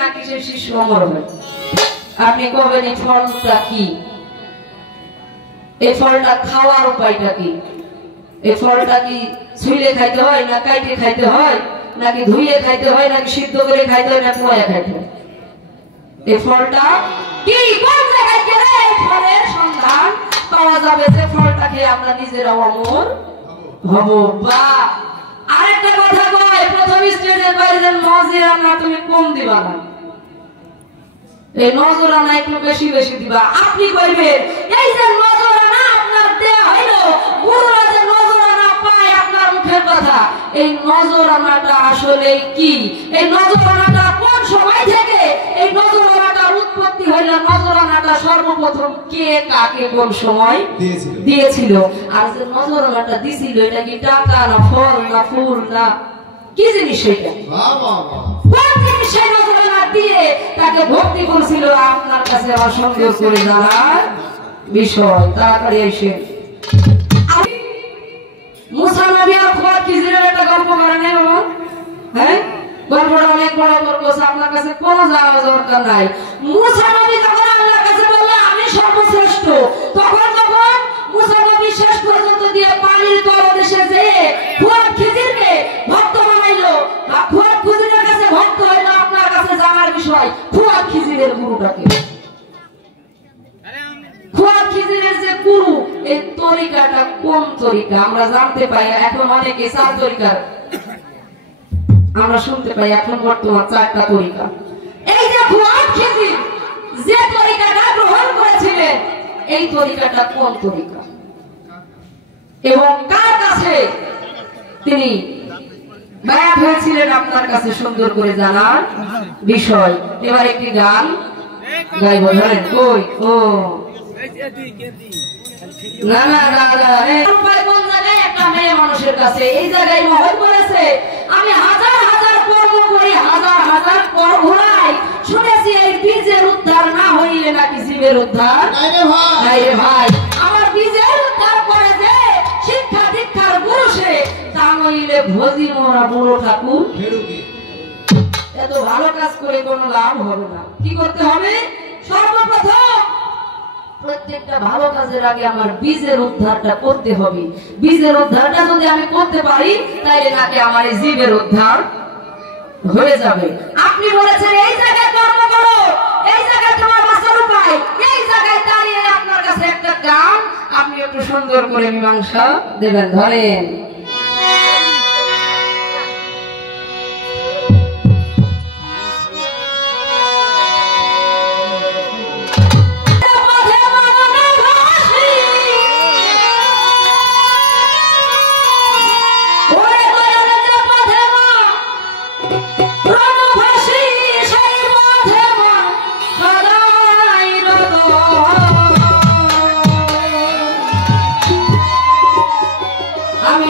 নাকি সে শিশু অমর হয়। আপনি কবেন এই ফলটা কি, এই ফলটা খাওয়ার উপায়টা কি? এই ফলটা কি ছুঁলে খাইতে হয়, না কাইটে খাইতে হয়, নাকি ধুইয়ে খাইতে হয়, নাকি সিদ্ধ করে খাইতে হয়, না পোয়া খাইতে হয়? এই ফলটা কি, কোন জায়গায় গেলে এই ফলের সন্ধান পাওয়া যাবে যে ফলটা খেয়ে আমরা নিজেরা অমর হব? বা আরেকটা কথা কয়, প্রথম স্টেজের বাইরে নজরানা তুমি কম দিবা না, এই নজরানা একটু বেশি বেশি দিবা। আপনি কইবেন এই যে নজরানা আপনার দেয়া হইল, গুরুরা যে নজরানা পায় আপনার মুখের কথা, এই নজরানাটা আসলে কি? এই নজরানাটা কোন সময় থেকে এই নজরানাটার উৎপত্তি হইল? নজরানাটা সর্বপ্রথম কে কাকে কোন সময় দিয়েছিল? আর যে নজরানাটা দিছিল এটা কি টাকা না ফল না ফুল না কি জিনিস? সেটা কোন জিনিস? সেই নজরানা দিয়ে তাকে ভক্তি করেছিল। আপনার কাছে আমার সন্দেহ করে জানার বিষয়। তাড়াতাড়ি এসে মুসা নবী আর খোয়া খিজিরের একটা গল্প করে নেই বাবা? হ্যাঁ, গল্পটা অনেক বড় গল্প, আপনার কাছে কোনো যাওয়ার দরকার নাই। মুসা নবী যখন আল্লাহর কাছে বললেন আমি সর্বশ্রেষ্ঠ, তখন মুসা নবী শেষ পর্যন্ত দিয়ে পানির তলদেশে যেয়ে খোয়া খিজিরকে ভক্ত বানাইলো। খোয়া খিজিরের কাছে ভক্ত হইলো। আপনার কাছে জানার বিষয়, খোয়া খিজিরের গুরুটাকে, খোয়া খিজিরের যে গুরু, এই তরিকাটা কোন তরিকা আমরা জানতে পাই। এখন অনেকে 4 তরিকার আমরা শুনতে পাই, এখন বর্তমান 4টা তরিকা। এই যে খোয়া খিজির যে তরিকাটা গ্রহণ করেছিলেন, এই তরিকাটা কোন তরিকা এবং কার কাছে তিনি বায়াত হয়েছিলেন, আপনার কাছে সুন্দর করে জানার বিষয়। এবার একটি গান গাইব, ধরেন। কই ও না না না না, কোন জায়গায় একটা মেয়ে মানুষের কাছে এই জায়গায় মহল করেছে, আমি হাজার হাজার কর্ম করি, হাজার হাজার কর ঘুরাই, শুনেছি এই বীজের উদ্ধার না হইলে নাকি জীবের উদ্ধার নাই রে ভাই। আমার বীজের উদ্ধার করে যে শিক্ষা দীক্ষার গুরু সে, তা নইলে ভজি মোরা বুড়ো ঠাকুর। এত ভালো কাজ করে কোনো লাভ হবে না। কি করতে হবে? সর্বপ্রথম প্রত্যেকটা ভালো কাজের আগে আমার বীজের উদ্ধারটা করতে হবে। বীজের উদ্ধারটা যদি আমি করতে পারি, তাইলে নাকি আমার এই জীবের উদ্ধার হয়ে যাবে। আপনি বলেছেন এই জায়গায় কর্ম করো, এই জায়গায় তোমার বাঁচার উপায়, এই জায়গায় দাঁড়িয়ে আপনার কাছে একটা গান আপনি একটু সুন্দর করে মীমাংসা দেবেন। ধরেন আমি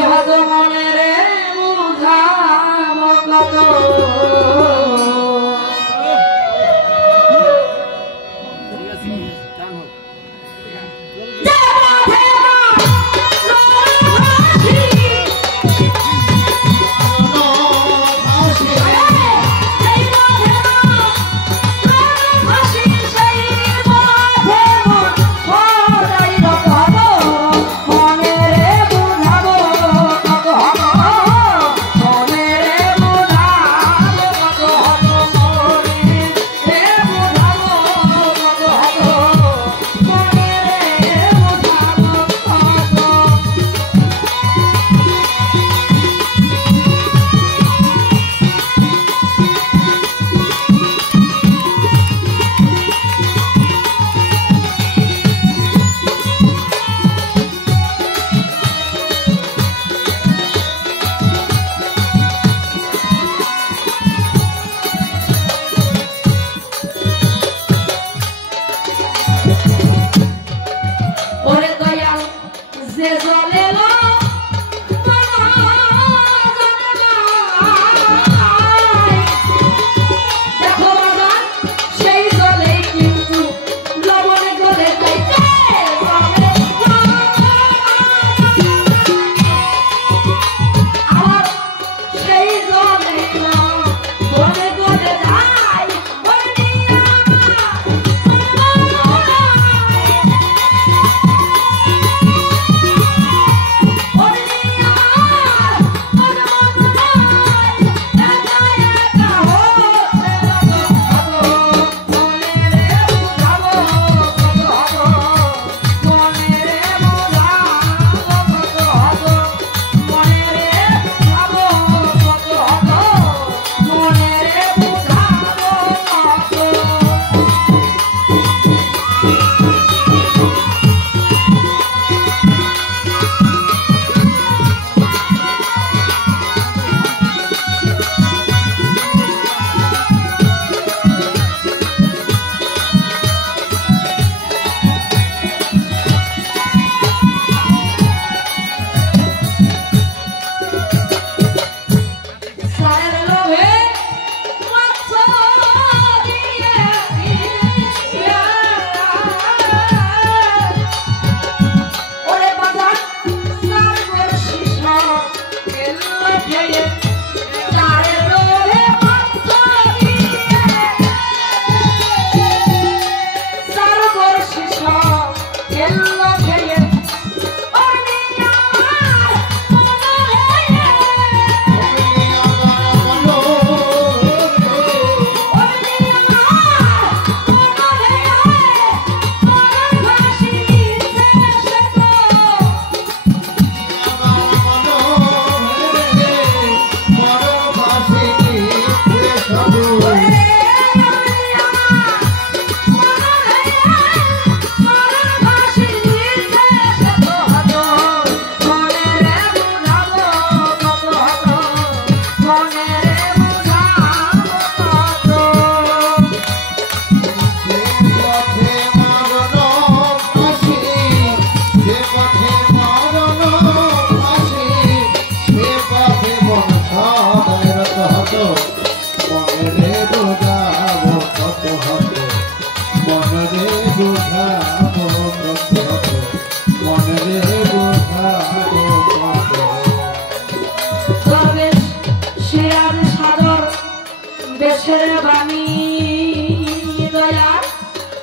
আমি দয়া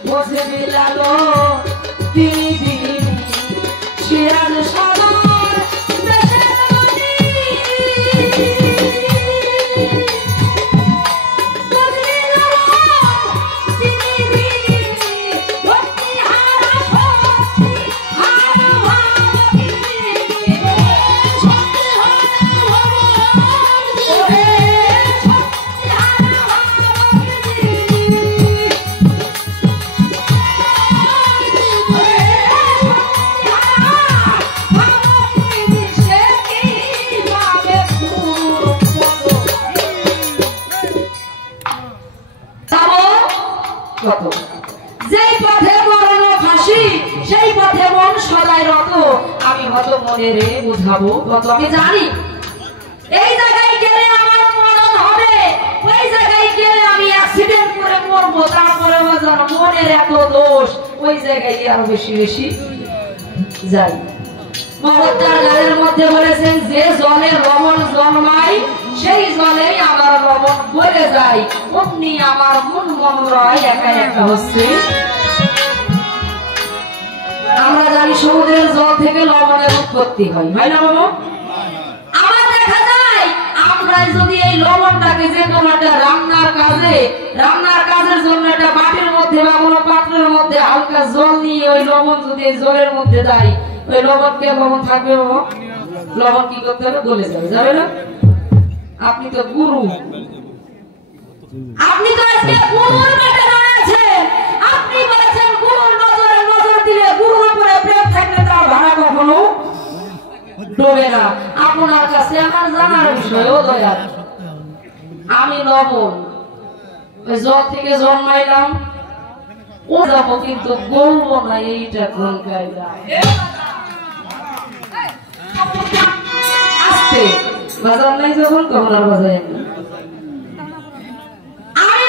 বসে বিলালো দিদি শিরান সাগর যেই পথে মরণ ফাঁসি সেই পথে মন সদাই রত আমি হত মনে রে বুঝাবো কত আমি জানি এই জায়গায় গেলে আমার মরণ হবে ওই জায়গায় গেলে আমি অ্যাক্সিডেন্ট করে মরবো তারপরে বাজার মনের এত দোষ ওই জায়গায় আরো বেশি বেশি যাই মহত্তার গানের মধ্যে বলেছেন যে জলে লবণ জন্মায় সেই জলেই আমার লবণ বলে যায় অমনি আমার মন মন রয় একা একা হচ্ছে আমরা জানি সমুদ্রের জল থেকে লবণের উৎপত্তি হয় হয় না বাবা আমার দেখা যায় আমরা যদি এই লবণটাকে যে কোনো একটা রান্নার কাজের জন্য একটা বাটির মধ্যে বা কোনো পাত্রের মধ্যে হালকা জল নিয়ে ওই লবণ যদি এই জলের মধ্যে দেয় ওই লবণ কে লবণ থাকবে বাবা লবণ কি করতে হবে গলে যাবে যাবে না আপনি তো গুরু আপনি তো আজকে গুরুর পেটে রয়েছেন আপনি বলেছেন গুরুর নজরে নজর দিলে গুরুর উপরে প্রেম থাকলে তার ভাড়া কখনো ডোবে না আপনার কাছে আমার জানার বিষয় ও দয়াল আমি লবণ ওই জল থেকে জন্মাইলাম ও যাবো কিন্তু বলবো না এইটা কোন কায়দা আস্তে বাজার নাই যখন তখন আর বাজায় আমি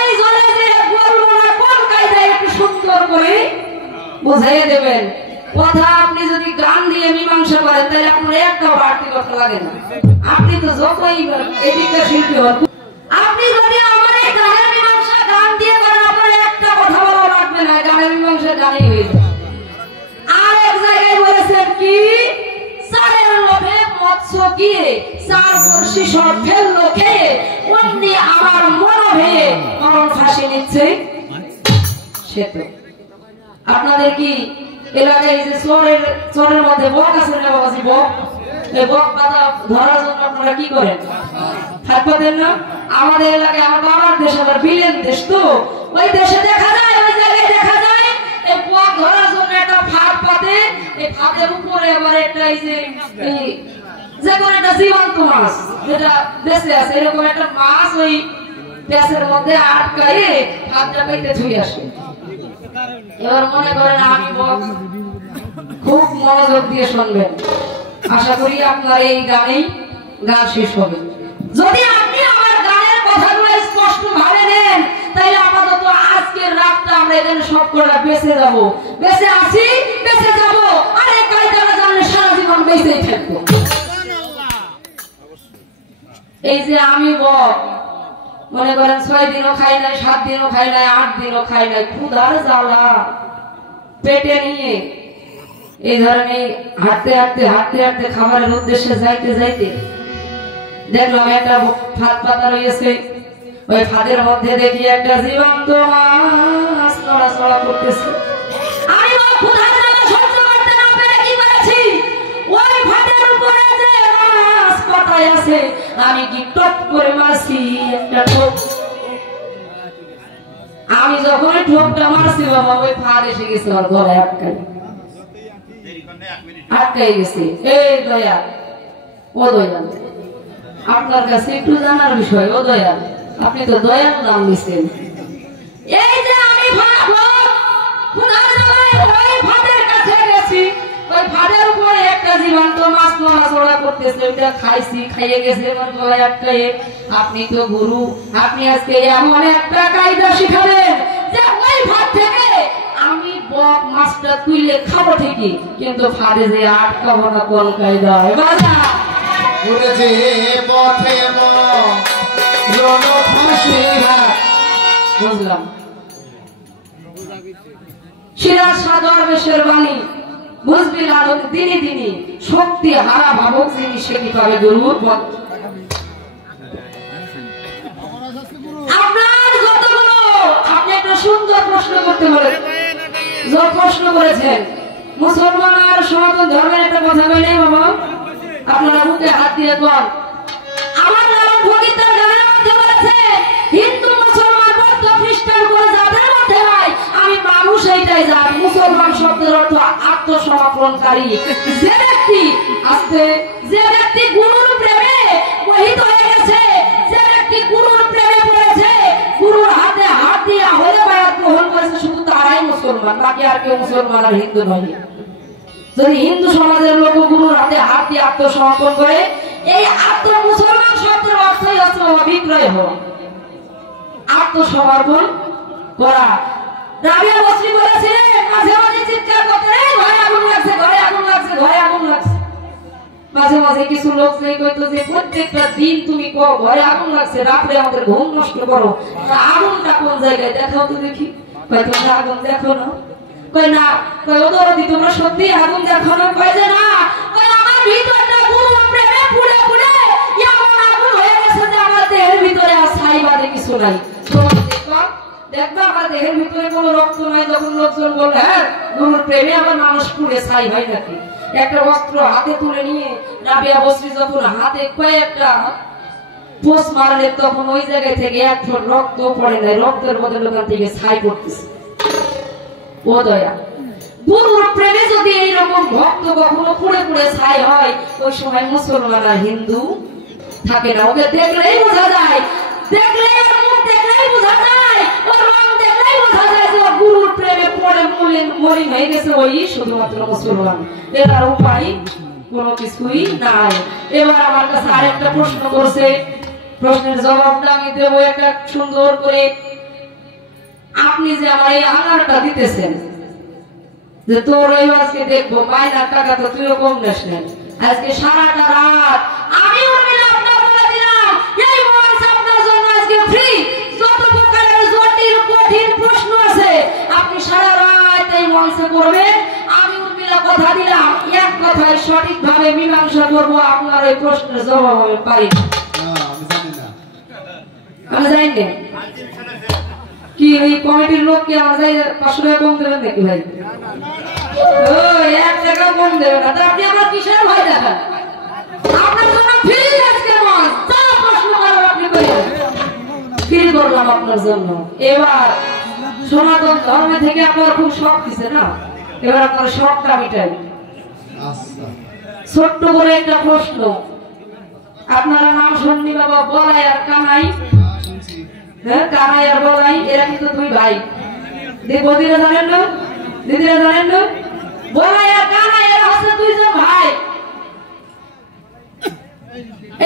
এই জলে যে বলবো না কোন কায়দায় একটু সুন্দর করে বুঝাই দেবেন কথা আপনি যদি গান দিয়ে মীমাংসা করেন তাহলে আপনার একটা বাড়তি কথা লাগে না আপনি তো যতই এদিকে শিল্পী হন আপনি যদি আমার এই গানের মীমাংসা গান দিয়ে করেন আপনার একটা কথা বলা লাগবে না গানের মীমাংসা গানেই হয়ে যাবে আর এক জায়গায় বলেছেন কি সারের লোভে মৎস্য গিয়ে চার বর্ষি সব ফেললো খেয়ে অমনি আমার মন ভেঙে মরণ ফাঁসি নিচ্ছে সে তো আপনাদের কি এলাকায় যে চোরের মধ্যে বক আছে না বাবাজি বক এই বক বাধা ধরার জন্য আপনারা কি করেন হাত পাতেন না আমাদের এলাকায় আমার বাবার দেশ আবার বিলেন দেশ তো ওই দেশে দেখা যায় ওই জায়গায় দেখা যায় এই বক ধরার জন্য একটা ফাঁদ পাতে এই ফাঁদের উপরে আবার একটা এই যে কোনো একটা জীবন্ত মাছ যেটা বেঁচে আছে এরকম একটা মাছ ওই পেঁচের মধ্যে আটকায়ে ফাঁদটা পেতে ছুঁয়ে আসে এবার মনে করেন আমি খুব মনোযোগ দিয়ে শুনবেন আশা করি আপনার এই গানেই গান শেষ হবে যদি আপনি আমার গানের কথাগুলো স্পষ্ট ভাবে নেন তাহলে আপাতত আজকের রাতটা আমরা এখানে সব করে বেঁচে যাবো বেঁচে আসি বেঁচে যাবো আর এই কায়দাটা জানলে সারা জীবন বেঁচেই থাকবো এই যে আমি মনে করেন 6 দিনও খাই নাই 7 দিনও খাই নাই 8 দিনও খাই নাই ক্ষুধার জ্বালা পেটে নিয়ে এই ধরনের হাঁটতে হাঁটতে খাবারের উদ্দেশ্যে যাইতে দেখলাম একটা ফাঁদ পাতা রয়েছে ওই ফাঁদের মধ্যে দেখি একটা জীবন্ত মাছ নড়াচড়া করতেছে আমি ক্ষুধার জ্বালা সহ্য করতে না পেরে কি করেছি ওই ফাঁদের উপরে যে মাছ পাতায় আছে আমি কি টপ করে মারছি একটা ঠোক আমি যখন ঠোকটা মারছি বাবা ওই ফাঁদ এসে গেছে আমার গলায় আটকাই গেছে এই দয়া ও দয়াল আপনার কাছে একটু জানার বিষয় ও দয়াল আপনি তো দয়াল নাম নিছেন এই যে আমি ওই ফাঁদের কাছে গেছি ওই ফাঁদের উপরে একটা জীবন্ত মাছ নড়াচড়া করতেছে ওইটা খাইছি খাইয়ে গেছে আমার গলায় আটকায়ে আপনি তো গুরু আপনি আজকে এমন একটা কায়দা শিখাবেন যে ওই ফাঁদ থেকে আমি বক মাছটা তুলে খাবো ঠিকই কিন্তু ফাঁদে যে আটকাবো না কোন কায়দা বাজা উড়েছে পথে মন ফাঁসি বুঝলাম। সিরাজ সাগর বেশের বাণী বুঝবি লালন দিনে দিনে শক্তি হারা ভাবক যিনি সে কি পাবে গুরুর পথ। আপনার যতগুলো আপনি একটা সুন্দর প্রশ্ন করতে পারেন, যে প্রশ্ন করেছেন মুসলমান আর সনাতন ধর্মের একটা কথা বলে বাবা, আপনারা মুখে হাত দিয়ে কর। আমার লালন ফকির তার গানের মধ্যে বলেছে হিন্দু মুসলমান বৌদ্ধ খ্রিস্টান করে যাদের মধ্যে হয় আমি মানুষ এইটাই জানি। মুসলমান শব্দের অর্থ আত্মসমর্পণকারী। যে ব্যক্তি যে ব্যক্তি গুরুর প্রেমে মোহিত হয়ে গেছে, যে ব্যক্তি গুরুর প্রেমে পড়েছে, গুরুর হাতে হাত দিয়ে হয়ে বায়াত গ্রহণ করেছে, শুধু তারাই মুসলমান, বাকি আর কেউ মুসলমান আর হিন্দু নয়। যদি হিন্দু সমাজের লোক গুরুর হাতে হাত দিয়ে আত্মসমর্পণ করে, এই মুসলমান শব্দের অর্থই হচ্ছে বিক্রয় হওয়া, আত্মসমর্পণ করা। রাবিয়া বসরি বলেছিলেন মাঝে মাঝে চিৎকার করতে, ঘরে আগুন লাগছে, ঘরে আগুন লাগছে, ঘরে আগুন লাগছে। মাঝে মাঝে কিছু লোক যে কইতো যে প্রত্যেকটা দিন তুমি কও ঘরে আগুন লাগছে, রাত্রে আমাদের ঘুম নষ্ট করো, আগুনটা কোন জায়গায় দেখাও তো দেখি। কই তোমরা আগুন দেখো না? কই না। কই ওদরদি তোমরা সত্যি আগুন দেখো না? কই যে না। কই আমার ভিতরটা গুরু প্রেমে পুড়ে পুড়ে এমন আগুন হয়ে গেছে যে আমার দেহের ভিতরে আর ছাই বাদে কিছু নাই। দেখবা আমার দেহের ভিতরে কোনো রক্ত নাই। যখন লোকজন বলে হ্যাঁ গুরুর প্রেমে আমার মানুষ পুড়ে ছাই হয় নাকি, একটা অস্ত্র হাতে তুলে নিয়ে রাবিয়া বসরি যখন হাতে কয়েকটা পোষ মারলে তখন ওই জায়গায় থেকে এক ফোঁটা রক্ত পড়ে নাই, রক্তের বদলে ওখান থেকে ছাই পড়তেছে। ও দয়া, গুরুর প্রেমে যদি এইরকম ভক্ত কখনো পুড়ে পুড়ে ছাই হয়, ওই সময় মুসলমান আর হিন্দু থাকে না। ওকে দেখলেই বোঝা যায়, দেখলেই ওর মুখ দেখলেই বোঝা যায়, ওর রং দেখলেই বোঝা যায় যে গুরুর প্রেমে পড়ে মলিন হয়ে গেছে, ওই শুধুমাত্র মুসলমান। এর আর উপায় কোনো কিছুই নাই। এবার আমার কাছে আরেকটা প্রশ্ন করছে, প্রশ্নের জবাবটা আমি দেবো একটা সুন্দর করে। আপনি যে আমার এই আনারটা দিতেছেন যে তোর ওই আজকে দেখবো মাইনার টাকা তো তুইও কম নেস না, আজকে সারাটা রাত আমি আপনার বলে দিলাম এই মঞ্চ আপনার জন্য আজকে ফ্রি। যত প্রকারের জটিল কঠিন প্রশ্ন আছে আপনি সারা রাত এই মঞ্চে করবেন। আমি উর্মিলা কথা দিলাম এক কথায় সঠিকভাবে মীমাংসা করবো, আপনার ওই প্রশ্নের জবাব আমি পারি না। আমি জানি না কি এই কমিটির লোককে আমার 500 টাকা কম দেবেন নাকি ভাই? ও 1 টাকা কম দেবেন না, আপনি আমার কিসের ভয় দেখান? আপনার জন্য ফ্রি আজকে মঞ্চ, যা প্রশ্ন করার আপনি করেন, ফ্রি করলাম আপনার জন্য। এবার সনাতন ধর্ম থেকে আপনার খুব শখ দিছে না, এবার আপনার শখটা মিটাই। ছোট্ট করে একটা প্রশ্ন, আপনারা নাম শুননি বাবা বলাই আর কানাই? হ্যাঁ কানাই আর বলাই এরা কিন্তু দুই ভাই। বদিরা জানেন না, দিদিরা জানেন না? বলাই আর কানাই এরা হচ্ছে দুইজন ভাই।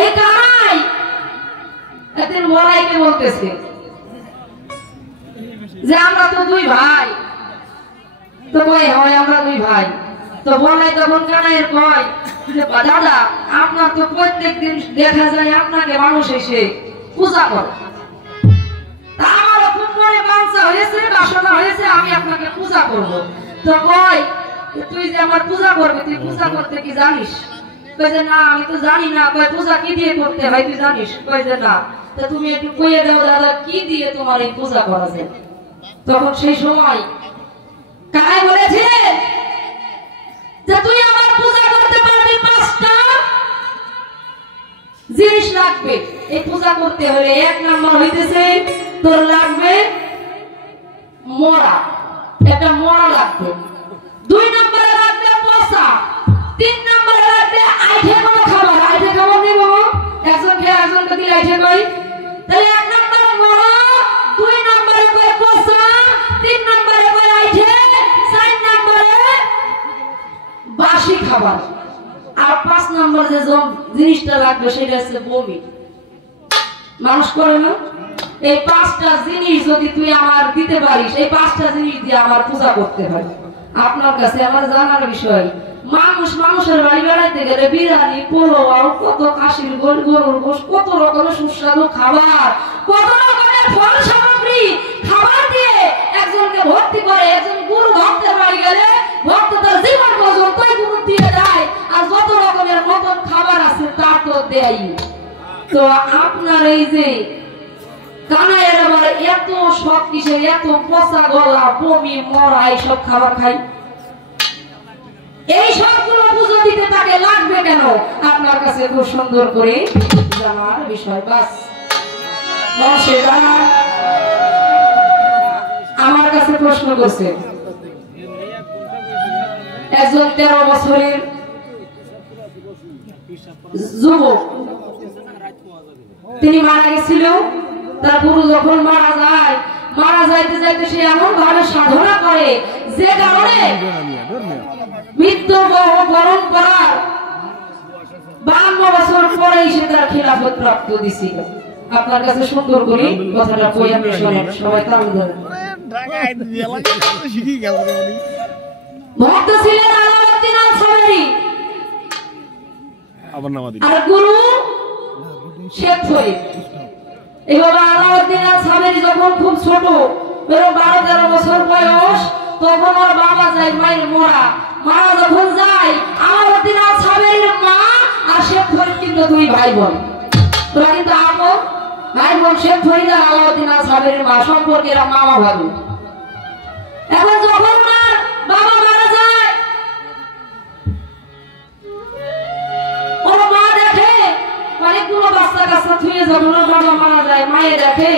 এই কানাই একদিন বলাইকে বলতেছে যে আমরা তো দুই ভাই। তো কয় হয় আমরা দুই ভাই। তো বলাই তখন কানাইয়ের কয় যে দাদা আপনার তো প্রত্যেকদিন দেখা যায় আপনাকে মানুষ এসে পূজা করে, আমারও খুব মনে বাঞ্ছা হয়েছে, বাসনা হয়েছে, আমি আপনাকে পূজা করব। তো কয় তুই যে আমার পূজা করবি, তুই পূজা করতে কি জানিস? কয় যে না আমি তো জানি না। কয় পূজা কি দিয়ে করতে হয় তুই জানিস? কয় যে না। তো তুমি একটু কইয়ে দাও দাদা কি দিয়ে তোমার এই পূজা করা যায়। তখন সেই সময় কানাই বলেছিলেন যে তুই আমার পূজা করতে পারবি 5টা জিনিস লাগবে এই পূজা করতে হলে। 1 নাম্বার হইতেছে তোর লাগবে মরা, একটা মরা লাগবে। 2 নম্বরে লাগবে পচা। 3 নম্বরে লাগবে আইঠে কোনো খাবার। আইঠে খাবার নেই বাবা, একজন খেয়ে একজনকে দিলে আইঠে কই। তাহলে 1 নম্বরে মরা, 2 নম্বরে কই পচা, 3 নম্বরে কই আইঠে, 4 নম্বরে বাসি খাবার। আর 5 নম্বর যে জিনিসটা লাগবে সেটা হচ্ছে বমি। মানুষ করে না? এই 5টা জিনিস যদি তুই আমার দিতে পারিস, এই 5টা জিনিস দিয়ে আমার পূজা করতে হয়। আপনার কাছে আমার জানার বিষয়, মানুষের বাড়ি বেড়াইতে গেলে বিরিয়ানি, পোলাও, কত খাসির গরুর গোশ, কত রকমের সুস্বাদু খাবার, কত রকমের ফল সামগ্রী দেয়। তো আপনার এই যে কানাইয়ের আবার এত সব কিসের, এত পচা গলা, বমি, মরা এইসব খাবার খাই, এই সবগুলো পুজো দিতে তাকে লাগবে কেন? আপনার কাছে খুব সুন্দর করে জানার বিষয়। বাস সেটা আমার কাছে প্রশ্ন করছে একজন 13 বছরের যুবক, তিনি মারা গেছিল। তার গুরু যখন মারা যাইতে যাইতে সে এমন ভাবে সাধনা করে যে কারণে মৃত্যু বরণ করার 52 বছর পরেই সে তার খিলাফত প্রাপ্ত দিছিল। আপনার কাছে সুন্দর করে কথাটা কই আপনি শোনেন, সবাই কান ধরেন। ভক্ত ছিলেন আলাউদ্দিন আল সাবেরি, আর গুরু শেখ ফরিদ। এভাবে আলাউদ্দিন আল সাবেরি যখন খুব ছোট, 12-13 বছর বয়স, তখন ওর বাবা যায় মায়ের মারা যখন যায়, আলাউদ্দিন আল সাবেরির মা আর শেখ ফরিদ কিন্তু 2 ভাই বোন। তোরা কিন্তু আপন ভাই বোন। শেখ ফরিদ আর আলাউদ্দিন আল সাবেরির মা সম্পর্কে এরা মামা ভাবি। এখন যখন বাবা মারা যায়, ওর মা দেখে অনেকগুলো বাচ্চা কাচ্চা থুয়ে যখন ওর বাবা মারা যায়, মায়ে দেখে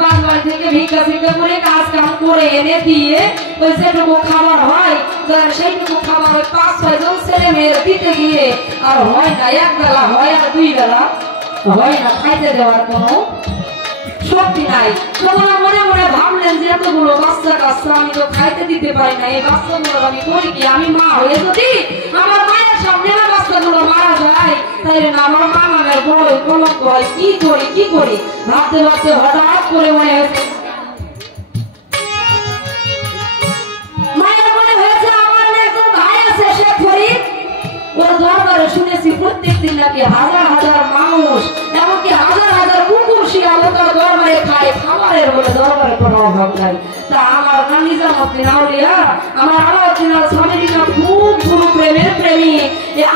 পাঁচ বাড়ি থেকে ভিক্ষা করে কাজ কাম করে এনে দিয়ে ওই যেটুকু খাবার হয়, সেইটুকু খাবার ওই 5-6 জন ছেলে মেয়ের দিতে গিয়ে আর হয় না, 1 বেলা হয় আর 2 বেলা হয় না, খাইতে দেওয়ার কোনো শক্তি নাই। তখন মনে মনে ভাবলেন যে এতগুলো বাচ্চা কাচ্চা আমি তো খাইতে দিতে পারি না, এই বাচ্চাগুলো আমি করি কি? আমি মা হয়ে যদি আমার মায়ের সামনে আমার বাচ্চাগুলো মারা যায়, তাইলে না আমার মা নামের বড় কলঙ্ক হয়। কি করি ভাবতে ভাবতে হঠাৎ করে মনে হয়েছে, মায়ের মনে হয়েছে আমার একজন ভাই আছে শেখ ফরিদ, ওর দরবারে শুনেছি প্রত্যেকদিন নাকি হাজার মানুষ, এমনকি হাজার কুকুর শিয়াল তার দরবারে খায়, খাবারের বলে দরবারে কোনো অভাব নাই। তা আমার নিজামুদ্দিন আউলিয়া, আমার আলাউদ্দিন আল সাবেরি খুব গুরু প্রেমের প্রেমী,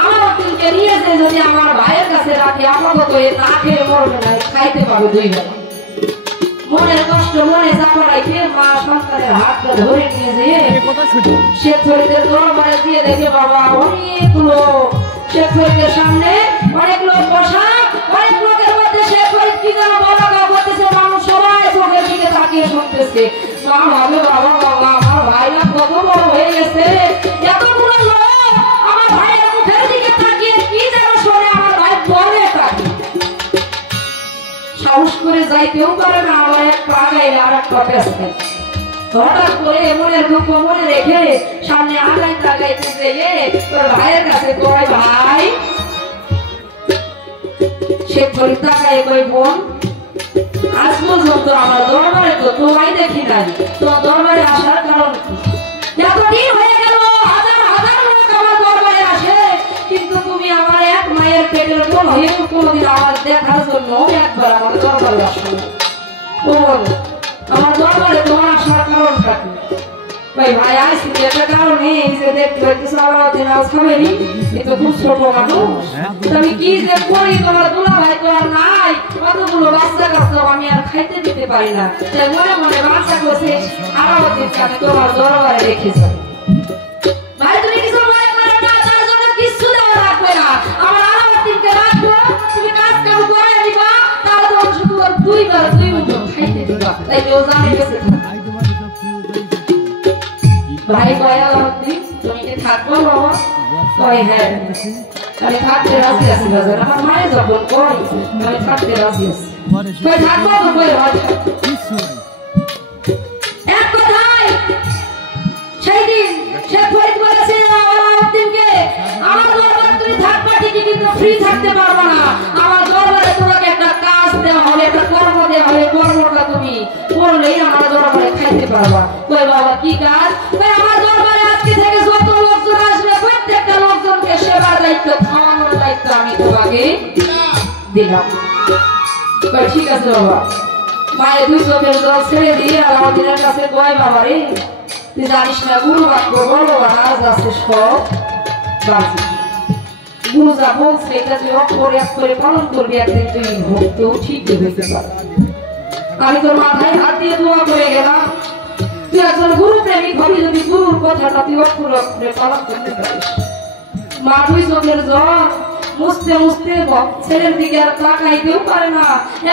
আলাউদ্দিনকে নিয়ে যে যদি আমার ভাইয়ের কাছে রাখি, আপাতত না খেয়ে মরবে না, খাইতে পাবে 2 বেলা। মনের কষ্ট মনে চাপা রাখে মা সন্তানের হাতটা ধরে নিয়ে যেয়ে শেখ ফরিদের দরবারে দিয়ে দেখে বাবা অনেকগুলো, শেখ ফরিদের সামনে অনেক লোক বসা, অনেক লোকের মধ্যে শেখ ফরিদ কি যেন বলা বলতেছে, মানুষ সবাই চোখের দিকে তাকিয়ে শুনতেছে। মা ভাবে বাবা আমার ভাইরা কত বড় হয়ে গেছে, এতগুলো লোক আমার ভাইয়ের মুখের দিকে তাকিয়ে কি যেন শোনে, আমার ভাই বলে তাকে সাহস করে যাইতেও পারে না, আমার এক পা গাইলে আর এক পা পেছনে। হঠাৎ করে মনের দুঃখ মনে রেখে সামনে আগাইতে তোর ভাইয়ের কাছে কয়, ভাই। শেখ ফরিদ তাকায় কই, বোন আজ পর্যন্ত আমার দরবারে তো তোমায় দেখি নাই, তোমার দরবারে আসার কারণ কি? এতদিন হয়ে গেল হাজার লোক আমার দরবারে আসে, কিন্তু তুমি আমার এক মায়ের পেটের কোন হয়ে কোনদিন আমার দেখার জন্য একবার আমার দরবারে আসো। আমার দরবারে তোমার আসার কারণটা কি? ভাই আইসি একটা কারণে, এই যে দেখতে পাচ্ছি আলাউদ্দিন আল সাবেরি, এ তো খুব ছোট মানুষ, আমি কি যে করি, তোমার দুলা ভাই তো আর নাই, কতগুলো বাচ্চা কাচ্চা আমি আর খাইতে দিতে পারি না, তাই মনে মনে বাচ্চা করছে আলাউদ্দিনকে আমি তোমার দরবারে রেখে যাই। ভাই তুমি কিছু মনে করো না, তার জন্য কিছু দেওয়া লাগবে না, আমার আলাউদ্দিনকে রাখবো, তুমি কাজ কাম করে দিবা, তাহলে তোমার শুধু 2 বার 2 মুঠো খাইতে দিবা, তাই কেউ জানে গেছে। ভাই কয়, আলাউদ্দিন তুমি কি থাকবো বাবা? কয় হ্যাঁ আমি থাকতে রাজি আছি বাজার, আমার মায়ের যখন কয় আমি থাকতে রাজি আছি। কয় থাকবো তো? কয় হয়। এক কথায় সেই দিন শেখ ফরিদ বলেছে আলাউদ্দিনকে, আমার দরবারে তুমি থাকবা ঠিকই, কিন্তু ফ্রি থাকতে পারবা না, আমার দরবারে তোমাকে একটা কাজ দেওয়া হবে, একটা কর্ম দেওয়া হবে, কর্মটা তুমি করলেই আমার দরবারে খাইতে পারবা। কয় বাবা কি কাজ? কয় আমার দরবারে আজকে থেকে যত লোকজন আসবে প্রত্যেকটা লোকজনকে সেবার দায়িত্ব, খাওয়ানোর দায়িত্ব আমি তোমাকে দিলাম। কয় ঠিক আছে বাবা। মায়ের 2 চোখের জল ছেড়ে দিয়ে আলাউদ্দিনের কাছে কয়, বাবা রে তুই জানিস না গুরু বাক্য বলো আজ আছে সব বাজি, গুরু যা বলছে এটা যে অক্ষরে অক্ষরে পালন করবি একদিন তুই ভক্ত ঠিক হইতে পারবি। আমি তোর মাথায় হাত দিয়ে দোয়া করে গেলাম, তুই একজন গুরু প্রেমিক হবি যদি গুরুর কথাটা তুই অক্ষরে অক্ষরে পালন করতে পারিস। মা দুই চোখের জল মুছতে মুছতে ছেলের দিকে আর তাকাইতেও পারে না,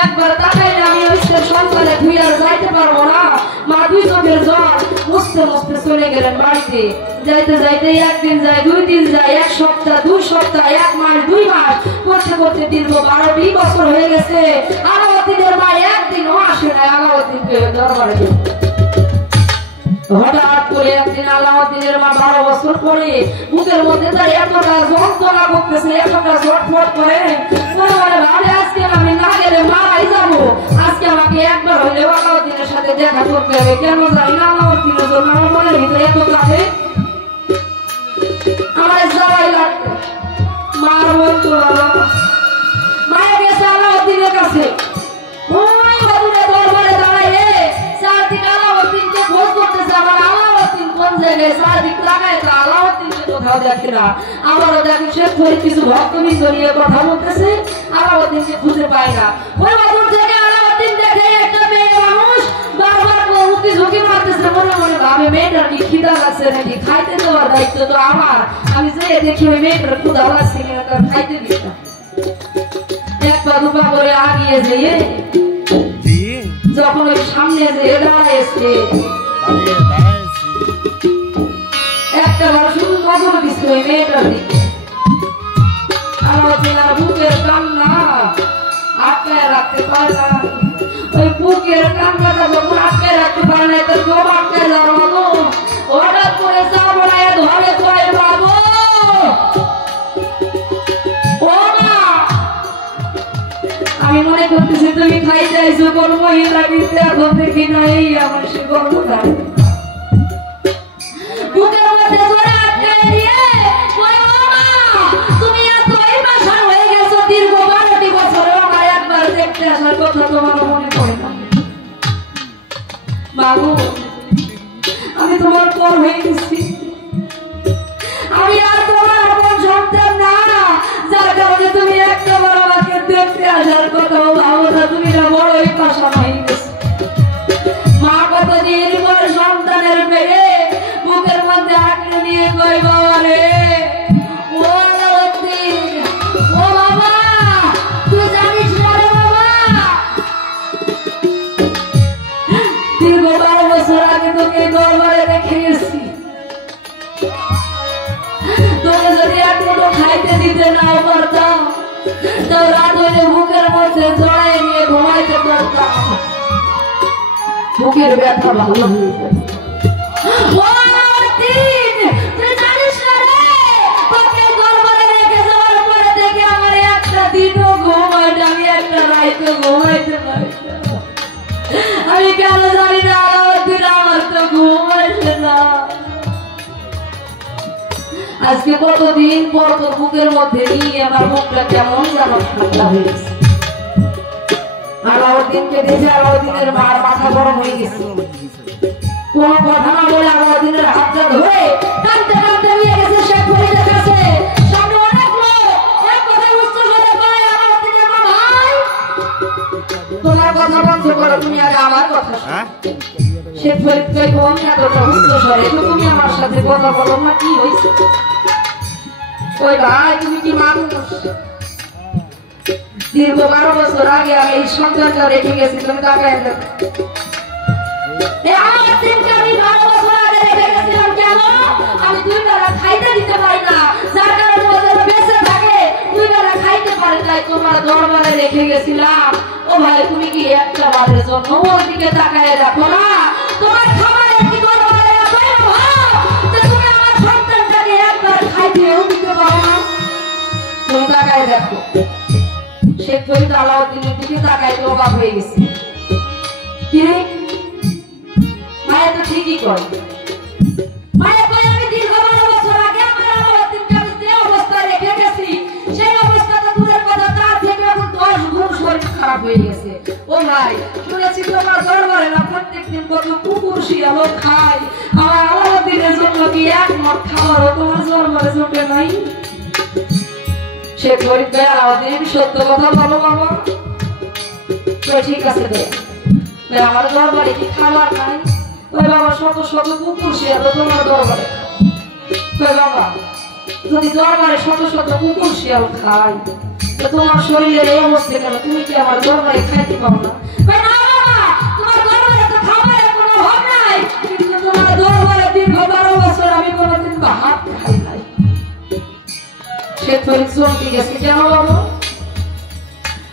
একবার তাকাইলে আমি সন্তানে ধুই আর যাইতে পারবো না। মা দুই চোখের জল মুছতে মুছতে চলে গেলেন বাড়িতে। যাইতে যাইতে একদিন যায়, 2 দিন যায়, 1 সপ্তাহ, 2 সপ্তাহ, 1 মাস, 2 মাস করতে করতে দীর্ঘ 12-20 বছর হয়ে গেছে। আলাউদ্দিনের মা একদিনও আসে না আলাউদ্দিনকে দরবারে। হঠাৎ করে একদিন আলাউদ্দিনের মা 12 বছর পরে বুকের মধ্যে তার এতটা যন্ত্রণা করতেছে, এতটা ছটফট করে মনে ভাবে আজকে আমি না গেলে মারাই যাবো, আজকে আমাকে একবার হলেও আলাউদ্দিনের সাথে দেখা করতে হবে। কেন জানি না আলাউদ্দিনের জন্য আমার মনের ভিতরে এত কাঁদে, আমার যাওয়াই লাগতো। মার বলতো মায়ের গেছে আলাউদ্দিনের কাছে, ওই বাবুরে দরবারে দাঁড়াইয়ে চারদিকে আলাউদ্দিনকে খোঁজ করতেছে। আমার আলাউদ্দিন কোন জায়গায় চারদিক লাগায় তা আলাউদ্দিনকে কোথাও দেখে না। আমারও দেখে সে কিছু ভক্তবৃন্দ নিয়ে কথা বলতেছে, আলাউদ্দিনকে খুঁজে পায় না। ওই বাবুর থেকে আলাউদ্দিন দেখে একটা মেয়ে মানুষ বারবার মুখে ঝুঁকি মারতেছে, মনে মনে ভাবে মেয়েটার কি খিদা লাগছে নাকি, খাইতে দেওয়ার দায়িত্ব তো আমার। আমি যে দেখি ওই মেয়েটার ক্ষুধা লাগছে কিনা তার খাইতে দিতাম। এক পা দুপা করে আগিয়ে যেয়ে যখন ওই সামনে যে দাঁড়াইছে একটা বার শুধু নজর দিচ্ছে ওই মেয়েটার দিকে। আলাউদ্দিন আর বুকের কান্না আটকায় রাখতে পারে না। ওই বুকের কান্নাটা যখন আটকায় রাখতে পারে না, তো কেউ আটকায় যাওয়ার মতো হঠাৎ করে চা বলায় ধরে কয় বাবু আমি মনে করতেছি তুমি খাই যাইছো কোন মহিলা দিতে, এখন দেখি না এই আমার সে গল্পটা বুকের মধ্যে ধরে আটকায় দিয়ে তুমি এত এই ভাষা হয়ে গেছো দীর্ঘ 12টি বছর, আমার একবার দেখতে আসার কথা তোমার মনে পড়ে না? বাবু আমি তোমার পর হয়ে গেছি, আমি আর তোমার আপন সন্তান না, যার কারণে তুমি একটা বার আমাকে দেখতে আসার কথা ভাবো না। তুমি না বড়ই পাশা হয়ে গেছো। মা কতদিন পর সন্তানের পেয়ে বুকের মধ্যে আঁকড়ে নিয়ে কই বাবা রে, ও আলাউদ্দিন, ও বাবা তুই জানিস না রে বাবা, দীর্ঘ 12 বছর আগে তোকে দরবারে রেখে গেছি, তোকে যদি একটু খাইতে দিতে না পারতাম তো রাত হইলে বুকের মধ্যে জড়াই নিয়ে ঘুমাইতে পারতাম, বুকের ব্যথা ভালো হয়ে যায়। তুই জানিস না রে, তোকে দরবারে রেখে যাওয়ার পরে দেখে আমার একটা দিনও ঘুমাইতে, আমি একটা রাইতে ঘুমাইতে পারি, আমি কেন জানি না আলাউদ্দিন আমার তো ঘুমাইছে না। আজকে কতদিন পর তোর বুকের মধ্যে নিয়ে আমার মুখটা কেমন যেন ঠান্ডা হয়ে গেছে। আলাউদ্দিনকে দেখে আলাউদ্দিনের মার মাথা গরম হয়ে গেছে। কোন কথা না বলে আলাউদ্দিনের হাতটা ধরে টানতে টানতে নিয়ে গেছে শেখ ফরিদের কাছে। সামনে অনেক লোক, এক কথা উচ্চ স্বরে কয় আলাউদ্দিনের মা, ভাই তোমার কথা বন্ধ করো, তুমি আগে আমার কথা শোনো। শেখ ফরিদ কয় আমি এতটা উচ্চ স্বরে তুমি আমার সাথে কথা বলো না, কি হয়েছে? ওই ভাই তুমি কি মানুষ? দীর্ঘ 12 বছর আগে আমি এই সন্তানটা রেখে গেছি, তুমি তাকে আমি 2 বেলা খাইতে দিতে পারি না, যার কারণে ওদের বেঁচে থাকে 2 বেলা খাইতে পারে, তাই তোমার দরবারে রেখে গেছিলাম। ও ভাই তুমি কি একটা বারের জন্য ওর দিকে তাকায় দেখো না? তোমার খাবারের কি দরবারে এতই অভাব যে তুমি আমার সন্তানটাকে একবার খাইতেও দিতে পারো না? তুমি তাকায় দেখো। শেখ ফরিদ আলাউদ্দিনের দিকে তাকায় তো অবাক হয়ে গেছে। কি রে মায়া তো ঠিকই করে, মায়া কই আমি দীর্ঘ 12 বছর আগে আমার আলাউদ্দিনকে আমি যে অবস্থায় রেখে গেছি সেই অবস্থাটা দূরের কথা, তার থেকে এখন 10 গুণ শরীর খারাপ হয়ে গেছে। ও ভাই শুনেছি তোমার দরবারে না প্রত্যেকদিন কত কুকুর শিয়াল খায়, আমার আলাউদ্দিনের জন্য কি এক মট খাবারও তোমার দরবারে জোটে নাই? সে গরিব ভাই আলাদিন সত্য কথা বলো বাবা। ঠিক আছে ভাই আমার দরবারে কি খাবার নাই? ওই বাবা শত শত কুকুর শিয়াল তোমার দরবারে। বাবা যদি দরবারে শত শত কুকুর শিয়াল খাই তোমার শরীরের এই অবস্থা কেন? তুমি কি আমার দরবারে খাইতে পারো না? তোমার দরবারে তো খাবারের কোনো অভাব নাই, কিন্তু তোমার দরবারে দীর্ঘ 12 বছর আমি কোনোদিন ভাত খাই নাই। সে তরিক চলতে গেছে কেন বাবা?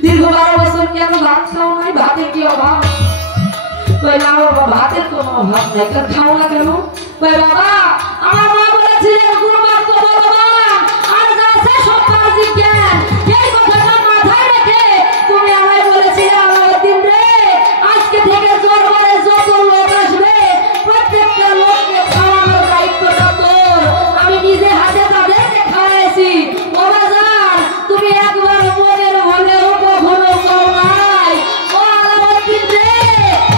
দীর্ঘ 12 বছর কেন ভাত খাও নাই? ভাতের কি অভাব? ওই না বাবা ভাতের কোনো অভাব নাই, খাও না কেন? ওই বাবা আমার মা বলেছিলেন গুরুবার তো ভগবান আর যা আছে সব বাহ্যিক জ্ঞান। এই কথাটা মাথায় রেখে তুমি আমায় বলেছিলে আমার দিন রে আজকে থেকে দরবারে যত লোক আসবে প্রত্যেকটা লোককে খাওয়ানোর দায়িত্বটা তোর। আমি নিজে হাতে তাদেরকে খাওয়াইছি। ও বাজার তুমি একবার মনের হলেও কখনো কও নাই ও আলাউদ্দিন রে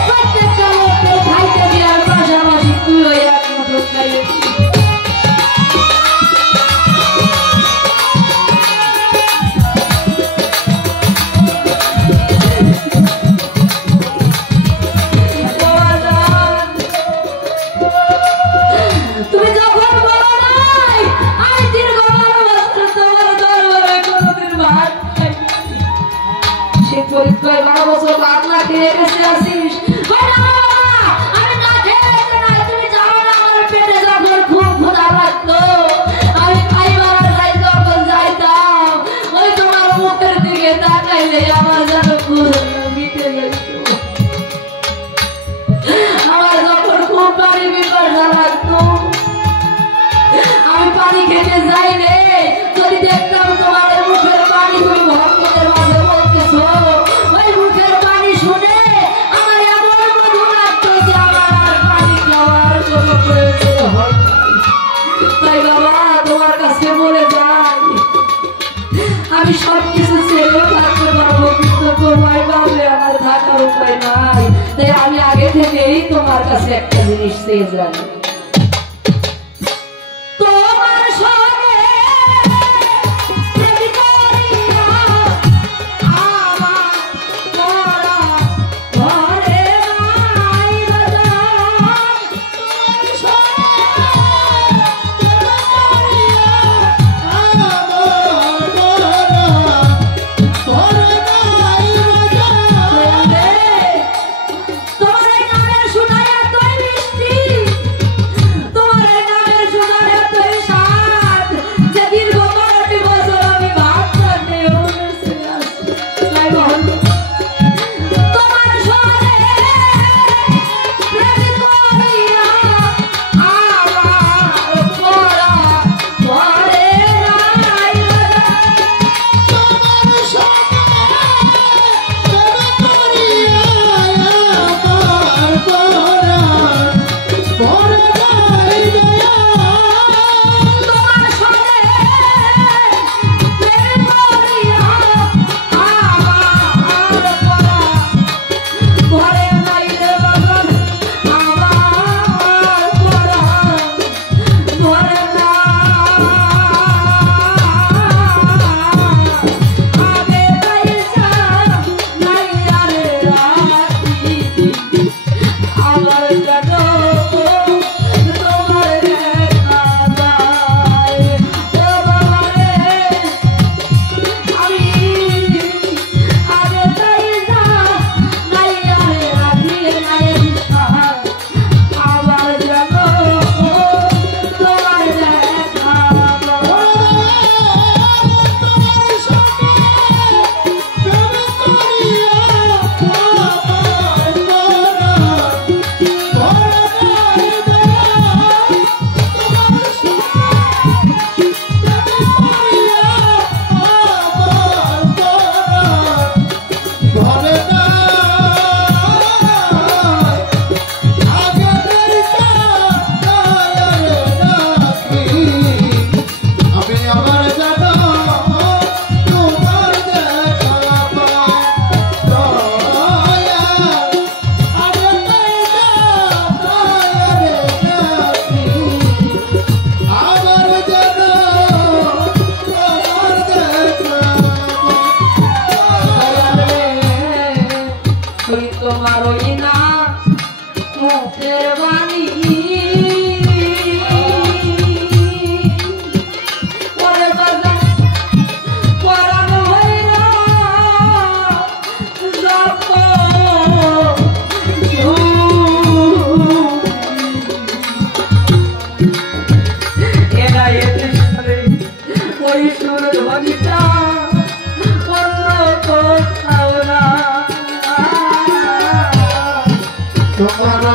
প্রত্যেকটা লোককে খাইতে দেওয়ার পাশাপাশি তুইও একমাত্র খাইয়েছি। তুমি যখন বলো নাই আমি দীর্ঘ 12 বছর তোমার দরবারে কোনোদিন ভাত খাই সে পরীক্ষায় 12 বছর ভাত না খেয়ে বেঁচে আসিস। আমি না খেয়ে না, তুমি জানো না আমার পেটে যখন খুব ক্ষুধা লাগতো আমি খাইবার যাই যখন যাইতাম ওই তোমার মুখের দিকে তাকাইলে আমার যেন ক্ষুধা মিটে যেত। আমার যখন খুব পানি পিপাসা লাগতো আমি পানি খেতে যাই রে, যদি দেখতাম তোমার মুখের পানি তুমি ভক্তদের মাঝে বলতেছো ওই মুখের পানি শুনে আমার এমন মধু লাগতো যে আমার আর পানি খাওয়ার কোনো প্রয়োজন হয় না। তাই বাবা তোমার কাছে বলে যাই আমি সবকিছু ছেড়ে থাকতে পারবো, কিন্তু তোমায় পারলে আমার থাকার উপায় নাই। তাই আমি আগে থেকেই তোমার কাছে একটা জিনিস চেয়ে যাই। তোমার সঙ্গে প্রেম করিয়া আমার মরা ঘরে নাই বাজার। তোমার সঙ্গে প্রেম করিয়া আমার মরা ঘরে নাই বাজার। তোমার এই নামে শুনাইয়া তোর মিষ্টি দুধের বাণী পরে বাজা পরানো হইরা এরা এতে সারে ওই সুরধ্বনিটা অন্য কোথাও না তোমার